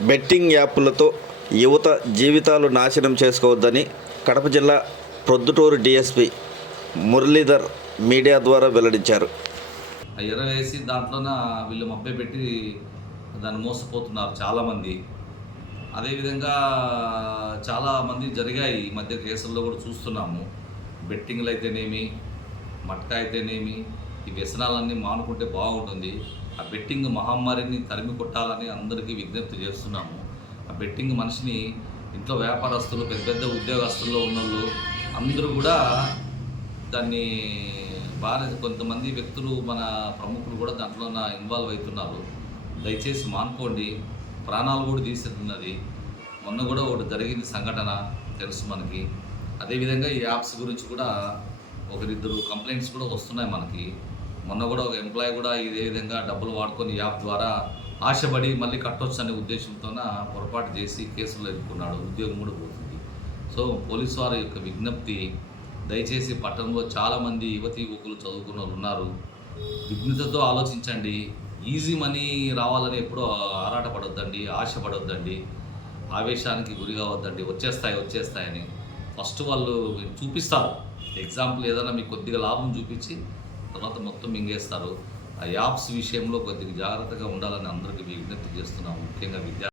Betting యాప్లతో యువత జీవితాలు నాశనం చేసుకోవద్దని కడప జిల్లా ప్రొద్దుటూరు డిఎస్పి మురళీధర్ మీడియా ద్వారా వెల్లడించారు. ఆ ఎర్ర వేసి దాంట్లోన వీళ్ళు మబ్బే పెట్టి దాన్ని మోసపోతున్నారు చాలామంది. అదేవిధంగా చాలామంది జరిగాయి ఈ మధ్య కేసుల్లో కూడా చూస్తున్నాము. బెట్టింగ్లు అయితేనేమి మట్కా అయితేనేమి ఈ వ్యసనాలన్నీ మానుకుంటే బాగుంటుంది. ఆ బెట్టింగ్ మహమ్మారిని తరిమి కొట్టాలని అందరికీ విజ్ఞప్తి చేస్తున్నాము. ఆ బెట్టింగ్ మనిషిని ఇంట్లో వ్యాపారస్తులు పెద్ద పెద్ద ఉద్యోగస్తుల్లో ఉన్నోళ్ళు అందరూ కూడా దాన్ని బాగా కొంతమంది వ్యక్తులు మన ప్రముఖులు కూడా దాంట్లో ఇన్వాల్వ్ అవుతున్నారు. దయచేసి మానుకోండి. ప్రాణాలు కూడా తీసేస్తున్నది. మొన్న కూడా ఒకటి జరిగింది సంఘటన తెలుసు మనకి. అదేవిధంగా ఈ యాప్స్ గురించి కూడా ఒకరిద్దరు కంప్లైంట్స్ కూడా వస్తున్నాయి మనకి. మొన్న కూడా ఒక ఎంప్లాయ్ కూడా ఇదే విధంగా డబ్బులు వాడుకొని యాప్ ద్వారా ఆశపడి మళ్ళీ కట్టొచ్చు అనే ఉద్దేశంతోన పొరపాటు చేసి కేసులు ఎదుర్కొన్నాడు ఉద్యోగం కూడా పోతుంది. సో పోలీసు వారి యొక్క విజ్ఞప్తి దయచేసి పట్టణంలో చాలామంది యువతి యువకులు చదువుకున్న వాళ్ళు ఉన్నారు. విఘ్నతతో ఆలోచించండి. ఈజీ మనీ రావాలని ఎప్పుడూ ఆరాటపడొద్దండి ఆశపడొద్దండి. ఆవేశానికి గురి కావద్దండి వచ్చేస్తాయి వచ్చేస్తాయని. ఫస్ట్ వాళ్ళు చూపిస్తారు. ఎగ్జాంపుల్ ఏదైనా మీకు కొద్దిగా లాభం చూపించి తర్వాత మొత్తం మింగేస్తారు. ఆ యాప్స్ విషయంలో కొద్దిగా జాగ్రత్తగా ఉండాలని అందరికీ విజ్ఞప్తి చేస్తున్నాము. ముఖ్యంగా విద్యా